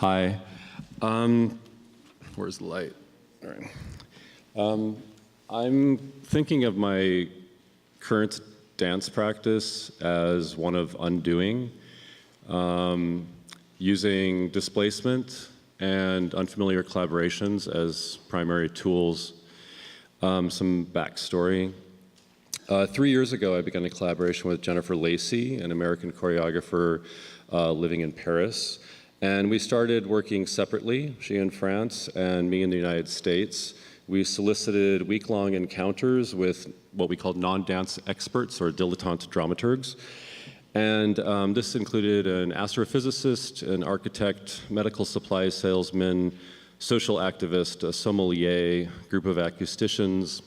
Hi. Where's the light? All right. I'm thinking of my current dance practice as one of undoing, using displacement and unfamiliar collaborations as primary tools. Some backstory. 3 years ago, I began a collaboration with Jennifer Lacey, an American choreographer living in Paris. And we started working separately, she in France and me in the United States. We solicited week-long encounters with what we called non-dance experts or dilettante dramaturgs. And this included an astrophysicist, an architect, medical supply salesman, social activist, a sommelier, group of acousticians,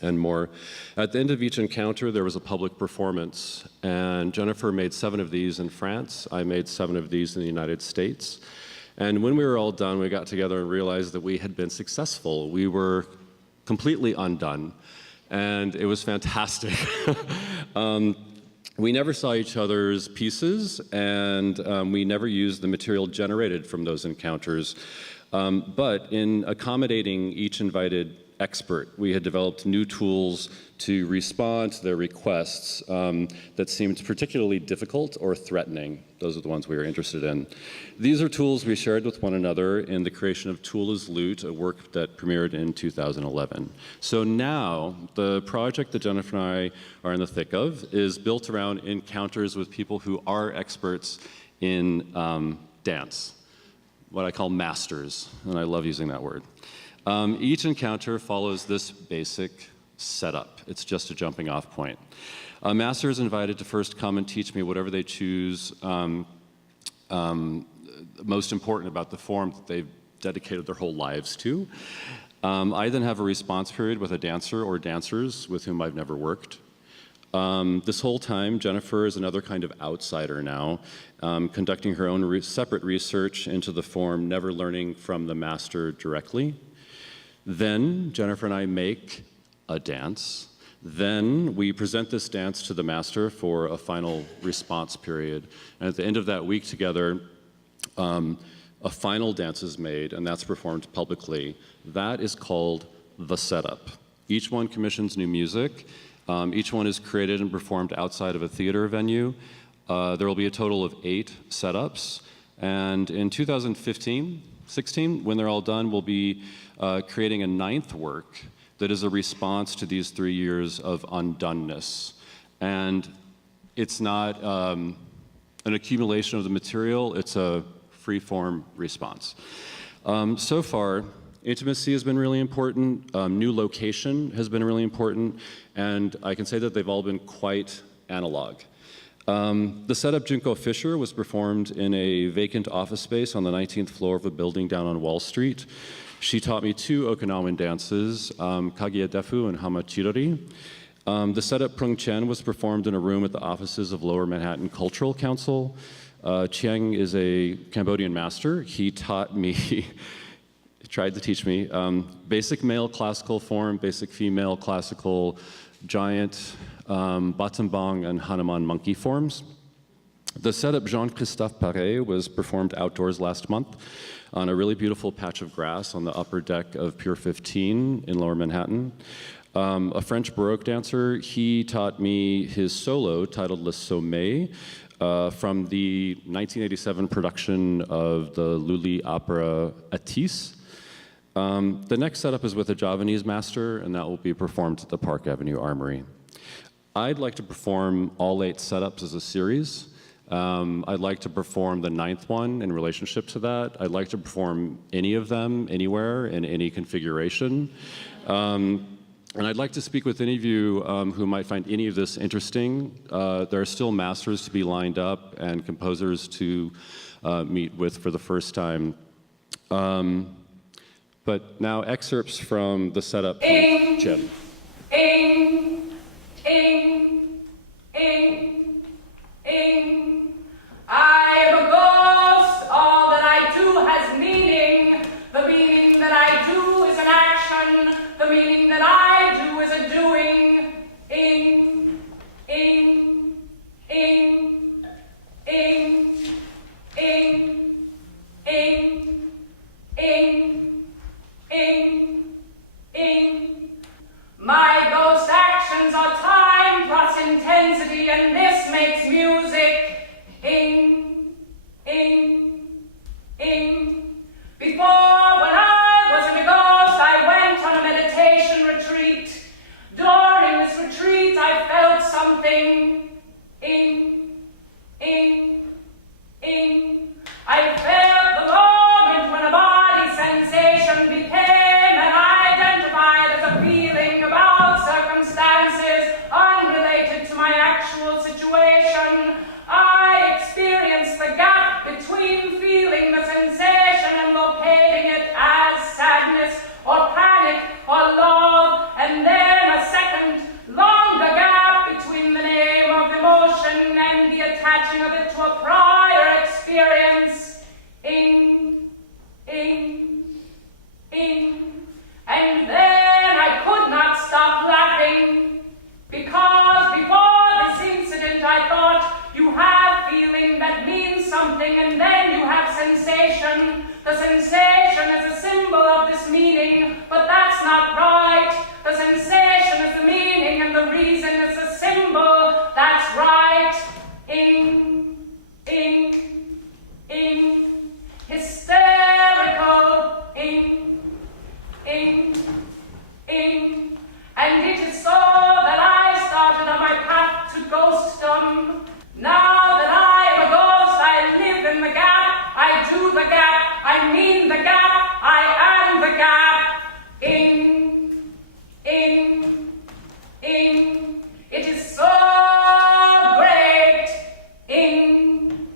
and more. At the end of each encounter, there was a public performance, and Jennifer made 7 of these in France. I made 7 of these in the United States. And when we were all done, we got together and realized that we had been successful. We were completely undone, and it was fantastic. We never saw each other's pieces, and we never used the material generated from those encounters. But in accommodating each invited expert, we had developed new tools to respond to their requests that seemed particularly difficult or threatening. Those are the ones we were interested in. These are tools we shared with one another in the creation of Tool is Loot, a work that premiered in 2011. So now, the project that Jennifer and I are in the thick of is built around encounters with people who are experts in dance, what I call masters, and I love using that word. Each encounter follows this basic setup. It's just a jumping off point. A master is invited to first come and teach me whatever they choose most important about the form that they've dedicated their whole lives to. I then have a response period with a dancer or dancers with whom I've never worked. This whole time, Jennifer is another kind of outsider now, conducting her own separate research into the form, never learning from the master directly. Then Jennifer and I make a dance. Then we present this dance to the master for a final response period. And at the end of that week together, a final dance is made, and that's performed publicly. That is called the setup. Each one commissions new music. Each one is created and performed outside of a theater venue. There will be a total of 8 setups. And in 2015-16, when they're all done, we'll be creating a 9th work that is a response to these 3 years of undoneness. And it's not an accumulation of the material, it's a free-form response. So far, intimacy has been really important, new location has been really important, and I can say that they've all been quite analog. The setup Junko Fisher was performed in a vacant office space on the 19th floor of a building down on Wall Street. She taught me 2 Okinawan dances, Kagia Defu and Hamachirori. The setup Prung Chen was performed in a room at the offices of Lower Manhattan Cultural Council. Chiang is a Cambodian master. He taught me, tried to teach me, basic male classical form, basic female classical, giant, Batambang and Hanuman monkey forms. The setup Jean-Christophe Paré was performed outdoors last month on a really beautiful patch of grass on the upper deck of Pier 15 in Lower Manhattan. A French Baroque dancer, he taught me his solo titled Le Sommet from the 1987 production of the Lully opera Atis. The next setup is with a Javanese master, and that will be performed at the Park Avenue Armory. I'd like to perform all 8 setups as a series. I'd like to perform the 9th one in relationship to that. I'd like to perform any of them, anywhere, in any configuration. And I'd like to speak with any of you who might find any of this interesting. There are still masters to be lined up and composers to meet with for the first time. But now excerpts from the setup from Jen. I am a ghost, all that I do has meaning. The meaning that I do is an action, the meaning that I do is a doing. Ing, ing, ing, ing, ing, ing. its meaning, but that's not right. The sensation is the meaning and the reason is the symbol. That's right. Ing, ing, ing. Hysterical. Ing, ing, ing. And it is so that I started on my path to ghostdom. Now that I am a ghost, I live in the gap. I do the gap. I mean the gap. I am the gap. Ing, ing, ing. It is so great. Ing,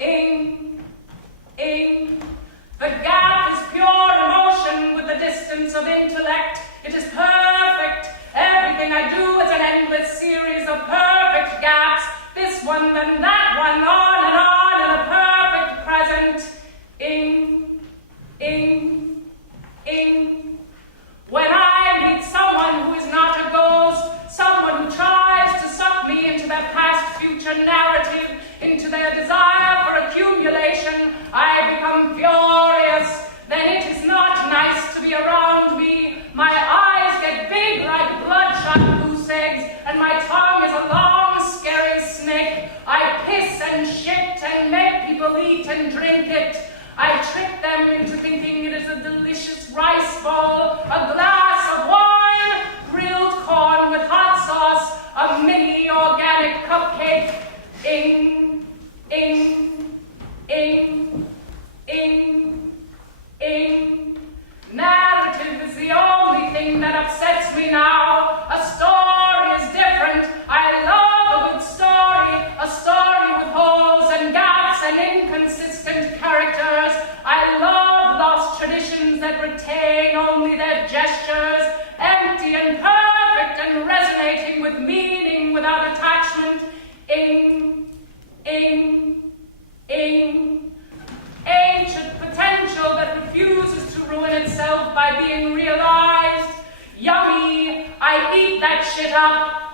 ing, ing. The gap is pure emotion with the distance of intellect. It is perfect. Everything I do is an endless series of perfect gaps. This one, then that one, on in a perfect present. Ing, ing, ing. When I meet someone who is not a ghost, someone who tries to suck me into their past-future narrative, into their desire for accumulation, I become furious. Then it is not nice to be around me. My eyes get big like bloodshot goose eggs, and my tongue is a long, scary snake. I piss and shit and make people eat and drink it. I trick them into thinking it is a delicious rice bowl, a glass of wine, grilled corn with hot sauce, a mini organic cupcake. Ing, ing, ing, ing, ing. Narrative is the only thing that upsets me now. A story is different. I love a good a story with holes and gaps and inconsistent characters. I love lost traditions that retain only their gestures, empty and perfect and resonating with meaning without attachment. Ing, ing, ing. Ancient potential that refuses to ruin itself by being realized. Yummy, I eat that shit up.